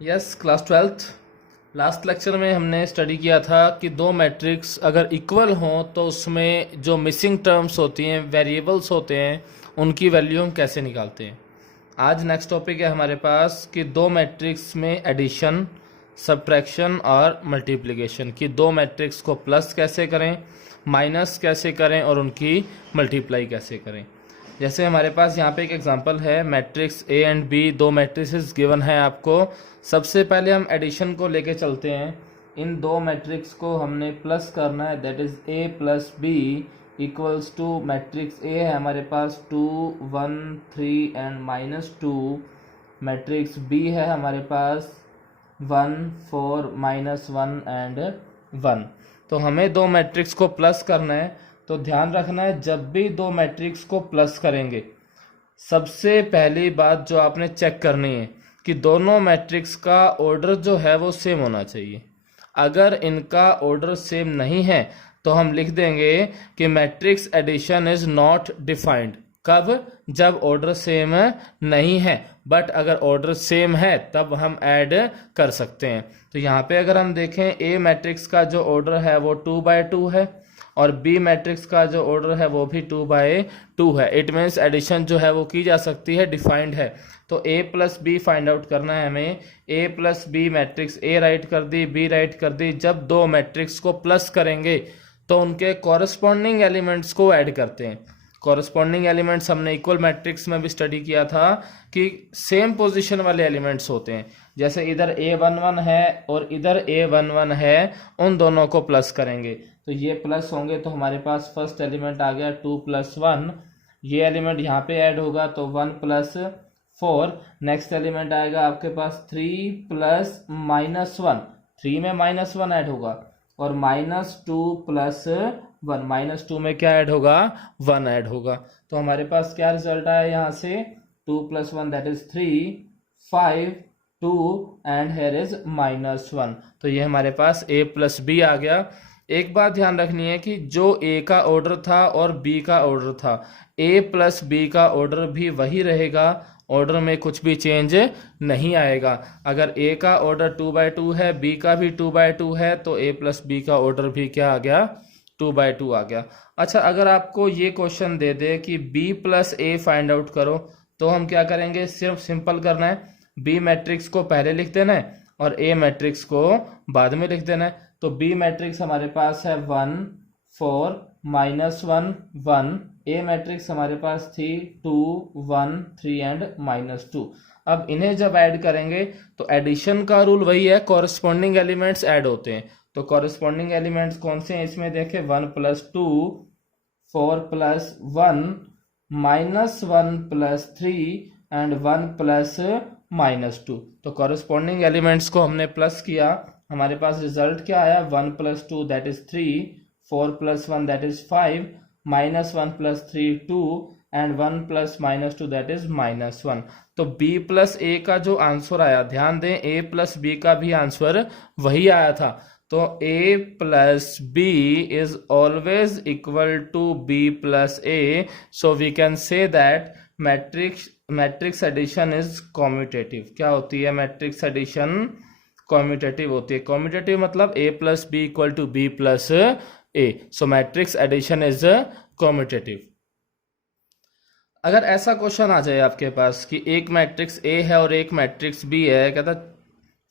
Yes, class 12th। Last lecture में हमने study किया था कि दो मैट्रिक्स अगर इक्वल हों तो उसमें जो मिसिंग टर्म्स होती हैं, वेरिएबल्स होते हैं, उनकी वैल्यू हम कैसे निकालते हैं। आज नेक्स्ट टॉपिक है हमारे पास कि दो मैट्रिक्स में एडिशन, सब्ट्रैक्शन और मल्टीप्लिकेशन, कि दो मैट्रिक्स को प्लस कैसे करें, माइनस कैसे करें और उनकी मल्टीप्लाई कैसे करें। जैसे हमारे पास यहाँ पे एक एग्जांपल है, मैट्रिक्स ए एंड बी, दो मैट्रिसेस गिवन है आपको। सबसे पहले हम एडिशन को लेके चलते हैं। इन दो मैट्रिक्स को हमने प्लस करना है, that is A plus B equals to, matrix A है हमारे पास 2 1 3 एंड -2, मैट्रिक्स बी है हमारे पास 1 4 -1 एंड 1। तो हमें दो मैट्रिक्स को प्लस करना है। तो ध्यान रखना है, जब भी दो मैट्रिक्स को प्लस करेंगे, सबसे पहली बात जो आपने चेक करनी है कि दोनों मैट्रिक्स का ऑर्डर जो है वो सेम होना चाहिए। अगर इनका ऑर्डर सेम नहीं है तो हम लिख देंगे कि matrix addition is not defined. कब? जब ऑर्डर सेम नहीं है। बट अगर ऑर्डर सेम है तब हम ऐड कर सकते हैं। तो यहाँ पे अगर हम देखें, ए मैट्रिक्स का जो ऑर्डर है वो 2/2 है और बी मैट्रिक्स का जो ऑर्डर है वो भी 2/2 है। इट मीन्स एडिशन जो है वो की जा सकती है, डिफाइंड है। तो ए प्लस बी फाइंड आउट करना है हमें। ए प्लस बी मैट्रिक्स, ए राइट कर दी, बी राइट कर दी। जब दो मैट्रिक्स को प्लस करेंगे तो उनके कॉरस्पॉन्डिंग एलिमेंट्स को ऐड करते हैं। कॉरस्पॉन्डिंग एलिमेंट्स हमने इक्वल मैट्रिक्स में भी स्टडी किया था कि सेम पोजीशन वाले एलिमेंट्स होते हैं। जैसे इधर A11 है और इधर A11 है, उन दोनों को प्लस करेंगे तो ये प्लस होंगे। तो हमारे पास फर्स्ट एलिमेंट आ गया 2 + 1, ये एलिमेंट यहाँ पे ऐड होगा तो 1 + 4। नेक्स्ट एलिमेंट आएगा आपके पास 3 + -1, 3 में -1 ऐड होगा और -2 + 1, -2 में क्या ऐड होगा? 1 ऐड होगा। तो हमारे पास क्या रिजल्ट आया यहाँ से? 2 + 1 that is 3, 5 2 and here is -1। तो ये हमारे पास a प्लस बी आ गया। एक बात ध्यान रखनी है कि जो a का ऑर्डर था और b का ऑर्डर था, a प्लस b का ऑर्डर भी वही रहेगा, ऑर्डर में कुछ भी चेंज नहीं आएगा। अगर a का ऑर्डर 2/2 है, b का भी 2/2 है, तो a प्लस b का ऑर्डर भी क्या आ गया? 2/2 आ गया। अच्छा, अगर आपको ये क्वेश्चन दे दे कि b + a फाइंड आउट करो, तो हम क्या करेंगे? सिर्फ सिंपल करना है, बी मैट्रिक्स को पहले लिख देना है और ए मैट्रिक्स को बाद में लिख देना है। तो बी मैट्रिक्स हमारे पास है 1 4 -1 1, ए मैट्रिक्स हमारे पास थी 2 1 3 एंड -2। अब इन्हें जब ऐड करेंगे तो एडिशन का रूल वही है, कॉरस्पॉन्डिंग एलिमेंट्स ऐड होते हैं। तो कॉरस्पॉन्डिंग एलिमेंट्स कौन से हैं इसमें? देखें, 1 + 2, 4 + 1, -1 + 3 एंड 1 + -2। तो कॉरस्पॉन्डिंग एलिमेंट्स को हमने प्लस किया, हमारे पास रिजल्ट क्या आया? 1 + 2 that is 3, 4 + 1 that is 5, -1 + 3 2 and 1 + -2 that is -1। तो b + a का जो आंसर आया, ध्यान दें a + b का भी आंसर वही आया था। तो a + b is always equal to b + a। So we can say that matrix addition is commutative. क्या होती है मैट्रिक्स एडिशन? कॉम्यूटेटिव होती है। कॉम्यूटेटिव मतलब a + b = b + a। So matrix addition is commutative. अगर ऐसा क्वेश्चन आ जाए आपके पास कि एक मैट्रिक्स a है और एक मैट्रिक्स b है, कहता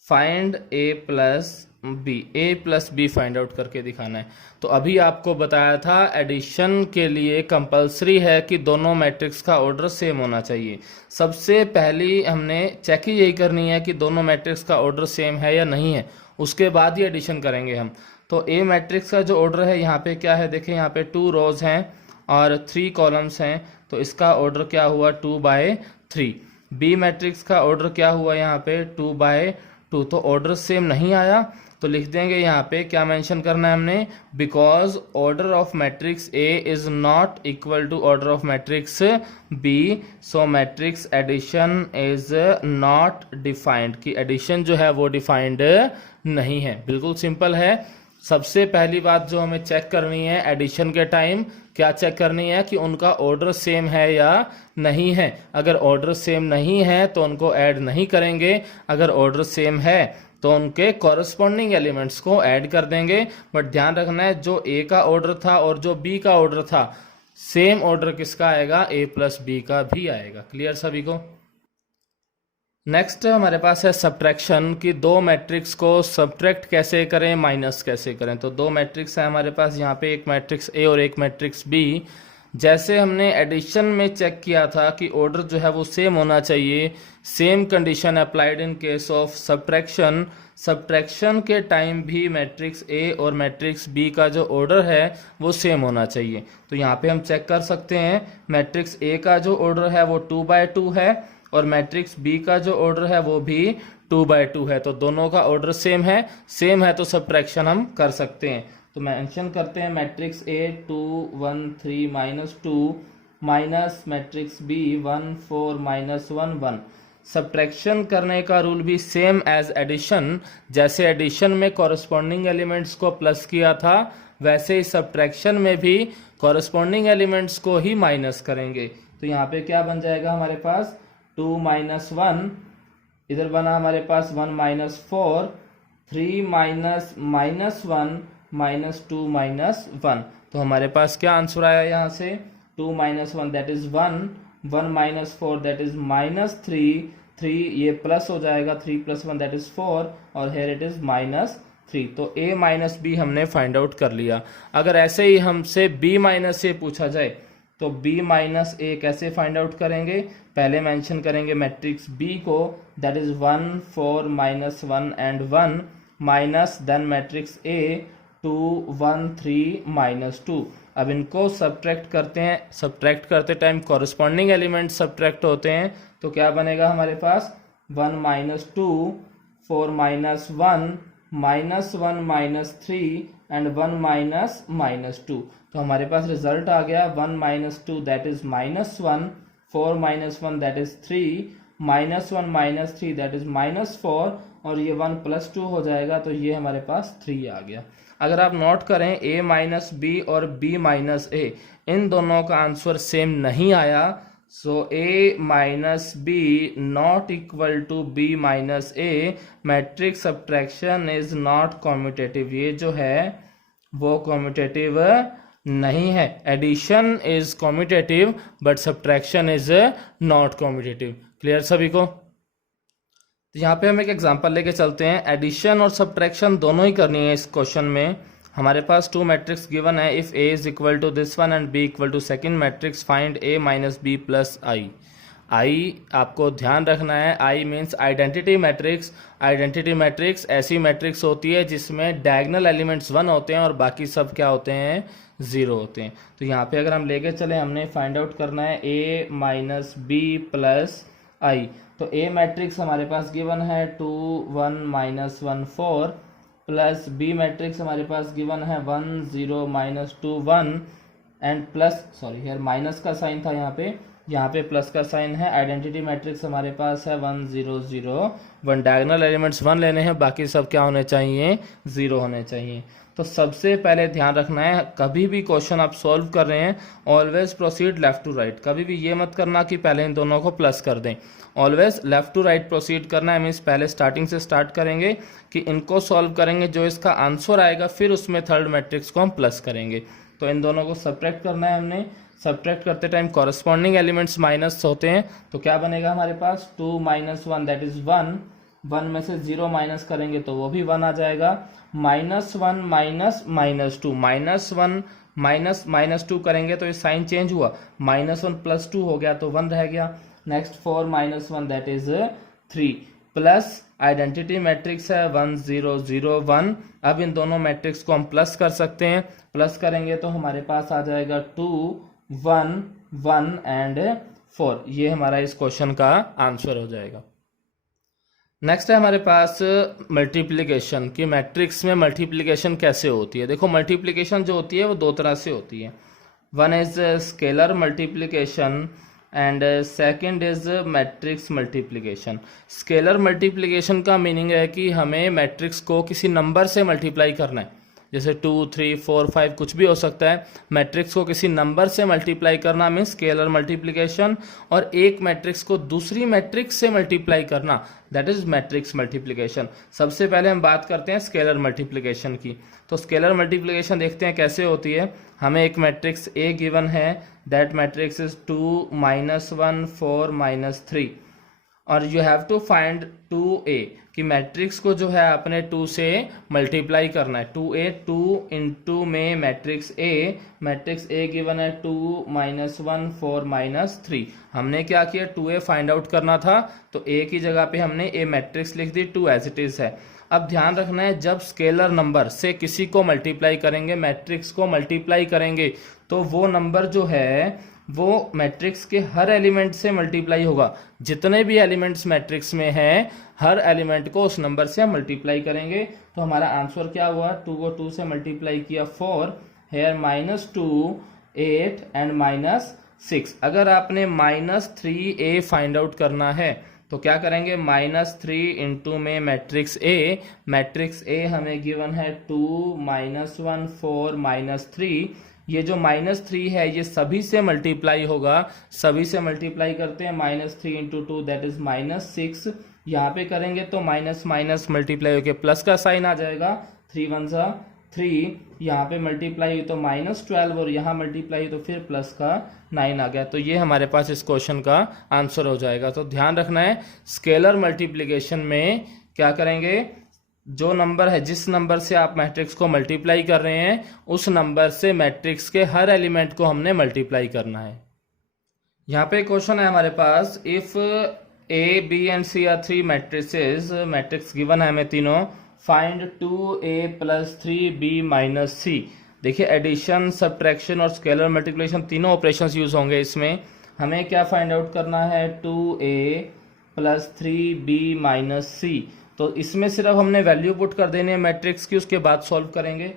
find a + b find out करके दिखाना है। तो अभी आपको बताया था एडिशन के लिए कंपलसरी है कि दोनों मैट्रिक्स का ऑर्डर सेम होना चाहिए। सबसे पहली हमने चेक ही यही करनी है कि दोनों मैट्रिक्स का ऑर्डर सेम है या नहीं है, उसके बाद ही एडिशन करेंगे हम। तो ए मैट्रिक्स का जो ऑर्डर है यहाँ पे क्या है? देखें, यहाँ पे 2 रोज हैं और 3 कॉलम्स हैं, तो इसका ऑर्डर क्या हुआ? 2/3। बी मैट्रिक्स का ऑर्डर क्या हुआ? यहाँ पे 2/2। तो ऑर्डर सेम नहीं आया तो लिख देंगे यहाँ पे, क्या मेंशन करना है हमने? Because order of matrix A is not equal to order of matrix B, so matrix addition is not defined, कि एडिशन जो है वो डिफाइंड नहीं है। बिल्कुल सिंपल है। सबसे पहली बात जो हमें चेक करनी है एडिशन के टाइम, क्या चेक करनी है कि उनका ऑर्डर सेम है या नहीं है। अगर ऑर्डर सेम नहीं है तो उनको ऐड नहीं करेंगे, अगर ऑर्डर सेम है तो उनके कॉरस्पॉन्डिंग एलिमेंट्स को ऐड कर देंगे। बट ध्यान रखना है जो ए का ऑर्डर था और जो बी का ऑर्डर था, सेम ऑर्डर किसका आएगा, ए प्लस बी का भी आएगा। क्लियर सभी को। नेक्स्ट हमारे पास है सब्ट्रैक्शन, कि दो मैट्रिक्स को सब्ट्रैक्ट कैसे करें, माइनस कैसे करें। तो दो मैट्रिक्स है हमारे पास यहाँ पे, एक मैट्रिक्स ए और एक मैट्रिक्स बी। जैसे हमने एडिशन में चेक किया था कि ऑर्डर जो है वो सेम होना चाहिए, same condition applied in case of subtraction. Subtraction के टाइम भी मैट्रिक्स ए और मैट्रिक्स बी का जो ऑर्डर है वो सेम होना चाहिए। तो यहाँ पे हम चेक कर सकते हैं, मैट्रिक्स ए का जो ऑर्डर है वो 2/2 है और मैट्रिक्स बी का जो ऑर्डर है वो भी 2/2 है। तो दोनों का ऑर्डर सेम है तो सब्ट्रैक्शन हम कर सकते हैं। तो मेंशन करते हैं matrix A 2 1 3 -2 minus matrix B 1 4 -1 1। Subtraction करने का रूल भी सेम एज एडिशन, जैसे एडिशन में कॉरस्पॉन्डिंग एलिमेंट्स को प्लस किया था वैसे ही सब्ट्रैक्शन में भी कॉरस्पॉन्डिंग एलिमेंट्स को ही माइनस करेंगे। तो यहाँ पे क्या बन जाएगा हमारे पास 2 - 1, इधर बना हमारे पास 1 - 4, 3 -1 -2 -1। तो हमारे पास क्या आंसर आया यहाँ से, 2 - 1 दैट इज 1, 1 - 4 दैट इज -3, 3 ये प्लस हो जाएगा, 3 + 1 दैट इज 4 और हेयर इट इज -3। तो a माइनस बी हमने फाइंड आउट कर लिया। अगर ऐसे ही हमसे b - a पूछा जाए तो b - a कैसे फाइंड आउट करेंगे, पहले मेंशन करेंगे मैट्रिक्स b को, that is 1 4 -1 and 1 minus then matrix a 2 1 3 -2। अब इनको सब्ट्रैक्ट करते हैं, सब्ट्रैक्ट करते टाइम कॉरस्पॉन्डिंग एलिमेंट सब्ट्रैक्ट होते हैं। तो क्या बनेगा हमारे पास 1 - 2 4 -1 -1 -3 एंड 1 -2। तो हमारे पास रिजल्ट आ गया 1 - 2 that is -1, 4 - 1 that is 3, -1 - 3 that is -4 और ये 1 + 2 हो जाएगा। तो ये हमारे पास 3 आ गया। अगर आप नोट करें a - b और b - a इन दोनों का आंसर सेम नहीं आया, so a - b not equal to b - a, matrix subtraction is not commutative. ये जो है वो कॉम्यूटेटिव नहीं है। Addition is commutative but subtraction is not commutative. Clear सभी को। तो यहाँ पे हम एक एग्जांपल लेके चलते हैं। एडिशन और सब्ट्रैक्शन दोनों ही करनी है इस क्वेश्चन में। हमारे पास 2 मैट्रिक्स गिवन है, if a is equal to this one and b equal to second matrix, find a - b plus i। I आपको ध्यान रखना है, I means identity matrix. Identity matrix ऐसी मैट्रिक्स होती है जिसमें डायगोनल एलिमेंट्स 1 होते हैं और बाकी सब क्या होते हैं, 0 होते हैं। तो यहाँ पे अगर हम लेके चले, हमने फाइंड आउट करना है a - b प्लस i। तो a मैट्रिक्स हमारे पास गिवन है 2 1 -1 4 प्लस b मैट्रिक्स हमारे पास गिवन है 1 0 -2 1 and plus, sorry here minus का साइन था यहाँ पे प्लस का साइन है। आइडेंटिटी मैट्रिक्स हमारे पास है 1 0 0 1। डायगोनल एलिमेंट्स 1 लेने हैं, बाकी सब क्या होने चाहिए, 0 होने चाहिए। तो सबसे पहले ध्यान रखना है, कभी भी क्वेश्चन आप सॉल्व कर रहे हैं always proceed left to right. कभी भी ये मत करना कि पहले इन दोनों को प्लस कर दें, always left to right proceed करना है। मीन्स पहले स्टार्टिंग से स्टार्ट करेंगे कि इनको सॉल्व करेंगे, जो इसका आंसर आएगा फिर उसमें थर्ड मैट्रिक्स को हम प्लस करेंगे। तो इन दोनों को सब्ट्रैक्ट करना है हमने। सब्ट्रैक्ट करते टाइम कॉरस्पॉन्डिंग एलिमेंट्स माइनस होते हैं। तो क्या बनेगा हमारे पास 2 - 1 दैट इज 1, 1 में से 0 माइनस करेंगे तो वो भी 1 आ जाएगा। -1 -2 -1 -2 करेंगे तो ये साइन चेंज हुआ, -1 + 2 हो गया तो 1 रह गया। Next 4 - 1 that is 3 plus identity matrix है 1 0 0 1। अब इन दोनों मैट्रिक्स को हम प्लस कर सकते हैं। प्लस करेंगे तो हमारे पास आ जाएगा 2 1 1 एंड 4। ये हमारा इस क्वेश्चन का आंसर हो जाएगा। नेक्स्ट है हमारे पास मल्टीप्लिकेशन, कि मैट्रिक्स में मल्टीप्लिकेशन कैसे होती है। देखो मल्टीप्लिकेशन जो होती है वो दो तरह से होती है। One is scalar multiplication and second is matrix multiplication. Scalar multiplication का मीनिंग है कि हमें मैट्रिक्स को किसी नंबर से मल्टीप्लाई करना है। जैसे 2, 3, 4, 5 कुछ भी हो सकता है। मैट्रिक्स को किसी नंबर से मल्टीप्लाई करना मीन्स स्केलर मल्टीप्लिकेशन, और एक मैट्रिक्स को दूसरी मैट्रिक्स से मल्टीप्लाई करना दैट इज मैट्रिक्स मल्टीप्लिकेशन। सबसे पहले हम बात करते हैं स्केलर मल्टीप्लिकेशन की। तो स्केलर मल्टीप्लिकेशन देखते हैं कैसे होती है। हमें एक मैट्रिक्स ए गिवन है, दैट मैट्रिक्स इज 2, -1, 4, -3, और you have to find 2a कि मैट्रिक्स को जो है आपने 2 से मल्टीप्लाई करना है। 2a 2 इंटू में मैट्रिक्स ए गिवन है 2, -1, 4, -3। हमने क्या किया, 2a फाइंड आउट करना था, तो a की जगह पे हमने a मैट्रिक्स लिख दी, 2 एज इट इज है। अब ध्यान रखना है, जब स्केलर नंबर से किसी को मल्टीप्लाई करेंगे, मैट्रिक्स को मल्टीप्लाई करेंगे, तो वो नंबर जो है वो मैट्रिक्स के हर एलिमेंट से मल्टीप्लाई होगा। जितने भी एलिमेंट्स मैट्रिक्स में हैं, हर एलिमेंट को उस नंबर से हम मल्टीप्लाई करेंगे। तो हमारा आंसर क्या हुआ, 2 को 2 से मल्टीप्लाई किया 4, हेयर -2, 8 एंड -6। अगर आपने -3a फाइंड आउट करना है तो क्या करेंगे, -3 इंटू में मैट्रिक्स ए हमें गिवन है 2, -1, 4, -3। ये जो -3 है ये सभी से मल्टीप्लाई होगा, सभी से मल्टीप्लाई करते हैं, -3 इंटू 2 दैट इज -6। यहाँ पे करेंगे तो माइनस माइनस मल्टीप्लाई होकर प्लस का साइन आ जाएगा, 3 1 जा 3, यहाँ पे मल्टीप्लाई हुई तो -12 और यहाँ मल्टीप्लाई तो फिर प्लस का 9 आ गया। तो ये हमारे पास इस क्वेश्चन का आंसर हो जाएगा। तो ध्यान रखना है, स्केलर मल्टीप्लिकेशन में क्या करेंगे, जो नंबर है, जिस नंबर से आप मैट्रिक्स को मल्टीप्लाई कर रहे हैं, उस नंबर से मैट्रिक्स के हर एलिमेंट को हमने मल्टीप्लाई करना है। यहाँ पे क्वेश्चन है हमारे पास, if A B and C are 3 matrices, matrix given है हमें तीनों, फाइंड 2a + 3b - c। देखिए एडिशन, सब्ट्रैक्शन और स्केलर मल्टीप्लिकेशन तीनों ऑपरेशंस यूज होंगे इसमें। हमें क्या फाइंड आउट करना है, 2a + 3b - c। तो इसमें सिर्फ हमने वैल्यू पुट कर देनी है मैट्रिक्स की, उसके बाद सॉल्व करेंगे।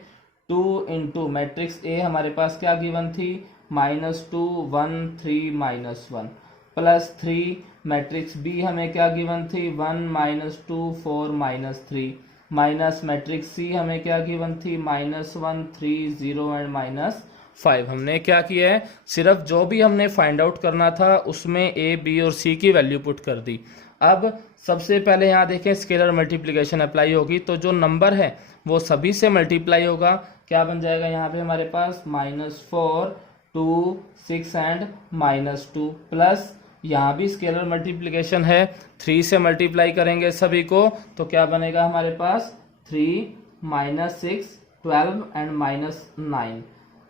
2 इंटू मैट्रिक्स ए हमारे पास क्या गिवन थी, -2, 1, 3, -1, प्लस 3 मैट्रिक्स बी हमें क्या गिवन थी, 1, -2, 4, -3, माइनस मैट्रिक्स सी हमें क्या गिवन थी, -1, 3, 0 एंड -5। हमने क्या किया है, सिर्फ जो भी हमने फाइंड आउट करना था उसमें ए, बी और सी की वैल्यू पुट कर दी। अब सबसे पहले यहाँ देखें, स्केलर मल्टीप्लिकेशन अप्लाई होगी, तो जो नंबर है वो सभी से मल्टीप्लाई होगा। क्या बन जाएगा यहाँ पे हमारे पास, -4, 2, 6 एंड -2, प्लस यहाँ भी स्केलर मल्टीप्लिकेशन है, 3 से मल्टीप्लाई करेंगे सभी को, तो क्या बनेगा हमारे पास, 3, -6, 12 एंड -9।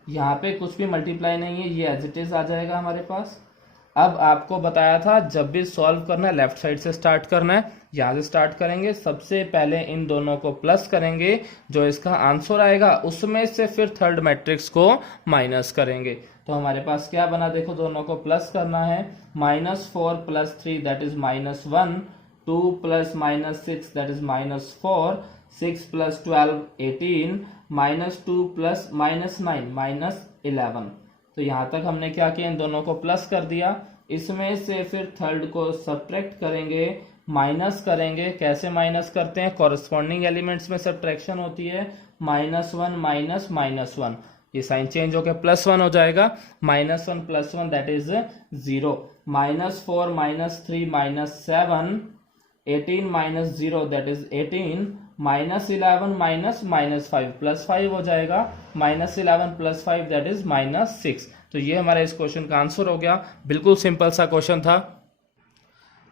यहाँ पे कुछ भी मल्टीप्लाई नहीं है, ये एज इट इज आ जाएगा हमारे पास। अब आपको बताया था जब भी सॉल्व करना है लेफ्ट साइड से स्टार्ट करना है, यहाँ से स्टार्ट करेंगे। सबसे पहले इन दोनों को प्लस करेंगे, जो इसका आंसर आएगा उसमें से फिर थर्ड मैट्रिक्स को माइनस करेंगे। तो हमारे पास क्या बना, देखो दोनों को प्लस करना है, -4 + 3 दैट इज -1, 2 + -6 दैट इज -4, 6 + 12 18, -2 + -9 -11। तो यहाँ तक हमने क्या किया, इन दोनों को प्लस कर दिया, इसमें से फिर थर्ड को सब्ट्रैक्ट करेंगे, माइनस करेंगे। कैसे माइनस करते हैं, कॉरस्पॉन्डिंग एलिमेंट्स में सब्ट्रैक्शन होती है, -1 -1, ये साइन चेंज होकर +1 हो जाएगा, -1 + 1 दैट इज 0, -4 -3 -7, 18 - 0 दैट इज 18, -11 -5 +5 हो जाएगा, -11 + 5 दैट इज -6। तो ये हमारा इस क्वेश्चन का आंसर हो गया। बिल्कुल सिंपल सा क्वेश्चन था।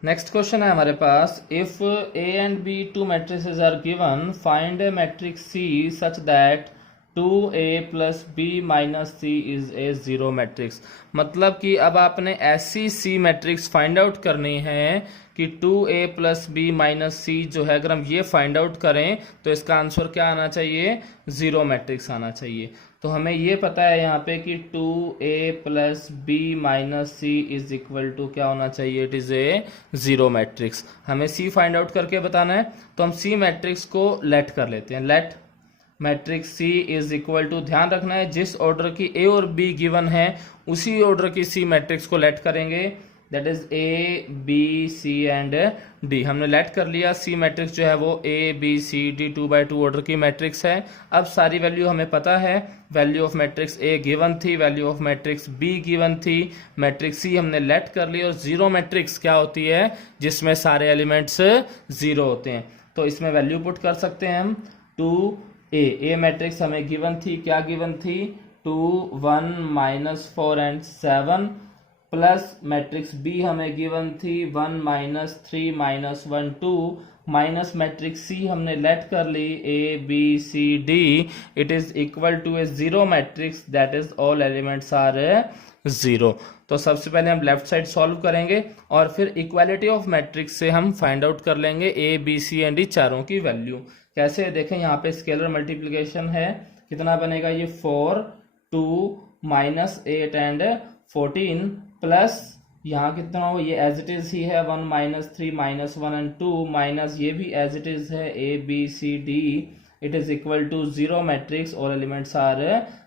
नेक्स्ट क्वेश्चन है हमारे पास, if A and B 2 matrices are given, find a matrix C such that 2a + b - c is a 0 matrix. मतलब कि अब आपने ऐसी सी मैट्रिक्स फाइंड आउट करनी है कि 2a + b - c जो है, अगर हम ये फाइंड आउट करें तो इसका आंसर क्या आना चाहिए, 0 मैट्रिक्स आना चाहिए। तो हमें ये पता है यहाँ पे कि 2a + b - c is equal to क्या होना चाहिए, इट इज ए 0 मैट्रिक्स। हमें c फाइंड आउट करके बताना है, तो हम c मैट्रिक्स को लेट कर लेते हैं। Let matrix C is equal to, ध्यान रखना है जिस ऑर्डर की A और B गिवन है उसी ऑर्डर की C मैट्रिक्स को लेट करेंगे। That is a B C and d. हमने लेट कर लिया सी मैट्रिक्स जो है वो a B C d 2x2 order की मैट्रिक्स है। अब सारी वैल्यू हमें पता है, value of matrix A given थी, value of matrix B given थी, मैट्रिक्स सी हमने लेट कर ली, और जीरो मैट्रिक्स क्या होती है, जिसमें सारे एलिमेंट्स जीरो होते हैं। तो इसमें वैल्यू पुट कर सकते हैं हम 2a मैट्रिक्स हमें गिवन थी, क्या गिवन थी 2 1 -4 एंड 7, प्लस मैट्रिक्स बी हमें गिवन थी 1 -3 -1 2, माइनस मैट्रिक्स सी हमने लेट कर ली a B C D, it is equal to a zero matrix that is all elements are zero. तो सबसे पहले हम लेफ्ट साइड सॉल्व करेंगे और फिर इक्वालिटी ऑफ मैट्रिक्स से हम फाइंड आउट कर लेंगे A B C and D चारों की वैल्यू। कैसे देखें, यहाँ पे स्केलर मल्टीप्लिकेशन है, कितना बनेगा ये 4 2 -8 एंड 14 प्लस यहाँ कितना हो, ये एज इट इज ही है 1 -3 -1 एंड 2, माइनस ये भी एज इट इज है A B C D, it is equal to zero matrix, और एलिमेंट्स आर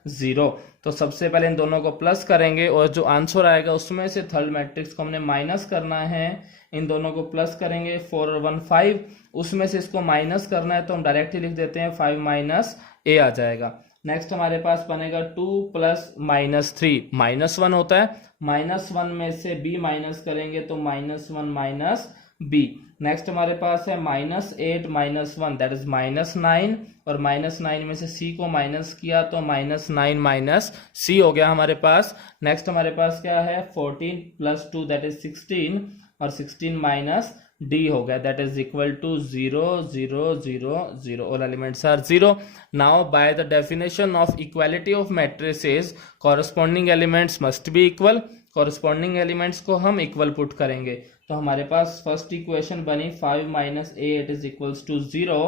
जीरो। तो सबसे पहले इन दोनों को प्लस करेंगे और जो आंसर आएगा उसमें से थर्ड मैट्रिक्स को हमने माइनस करना है। इन दोनों को प्लस करेंगे 4 और 1 5, उसमें से इसको माइनस करना है तो हम डायरेक्ट ही लिख देते हैं 5 - a आ जाएगा। नेक्स्ट हमारे पास बनेगा 2 प्लस -3 -1 होता है, -1 में से b माइनस करेंगे तो -1 b। नेक्स्ट हमारे पास है -8 -1 दैट इज -9, और -9 में से c को माइनस किया तो -9 c हो गया हमारे पास। नेक्स्ट हमारे पास क्या है 14 + 2 दैट इज 16, और 16 - d हो गया that is equal to 0 0 0 0, all elements are 0। Now by the definition of equality of matrices corresponding elements must be equal, corresponding elements को हम इक्वल पुट करेंगे। तो हमारे पास फर्स्ट इक्वेशन बनी 5 - a it is equals to 0,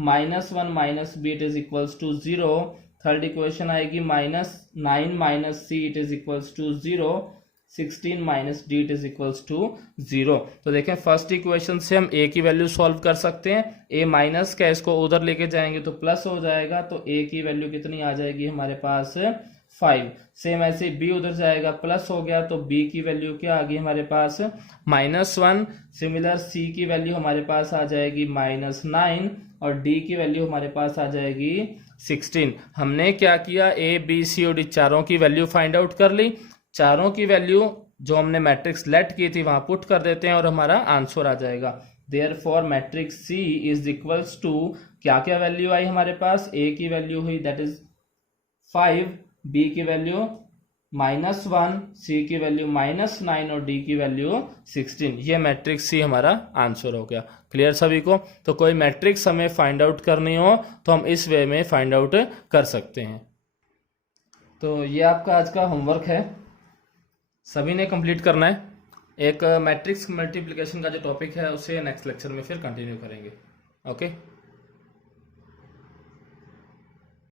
-1 - b it is equals to 0। Third equation आएगी -9 - c it is equals to 0, 16 - d it is equals to 0। तो देखें first equation से हम a की वैल्यू सॉल्व कर सकते हैं, a माइनस का इसको उधर लेके जाएंगे तो प्लस हो जाएगा, तो a की वैल्यू कितनी आ जाएगी हमारे पास 5। सेम ऐसे b उधर जाएगा प्लस हो गया तो b की वैल्यू क्या आ गई हमारे पास -1। सिमिलर c की वैल्यू हमारे पास आ जाएगी -9, और d की वैल्यू हमारे पास आ जाएगी 16। हमने क्या किया, a b c और d चारों की वैल्यू फाइंड आउट कर ली, चारों की वैल्यू जो हमने मैट्रिक्स लेट की थी वहां पुट कर देते हैं और हमारा आंसर आ जाएगा। Therefore matrix C is equals to, क्या क्या वैल्यू आई हमारे पास, A की वैल्यू हुई दैट इज 5, B की वैल्यू -1, C की वैल्यू -9 और D की वैल्यू 16। ये मैट्रिक्स C हमारा आंसर हो गया। क्लियर सभी को? तो कोई मैट्रिक्स हमें फाइंड आउट करनी हो तो हम इस वे में फाइंड आउट कर सकते हैं। तो ये आपका आज का होमवर्क है, सभी ने कंप्लीट करना है। एक मैट्रिक्स मल्टीप्लिकेशन का जो टॉपिक है उसे नेक्स्ट लेक्चर में फिर कंटिन्यू करेंगे। ओके।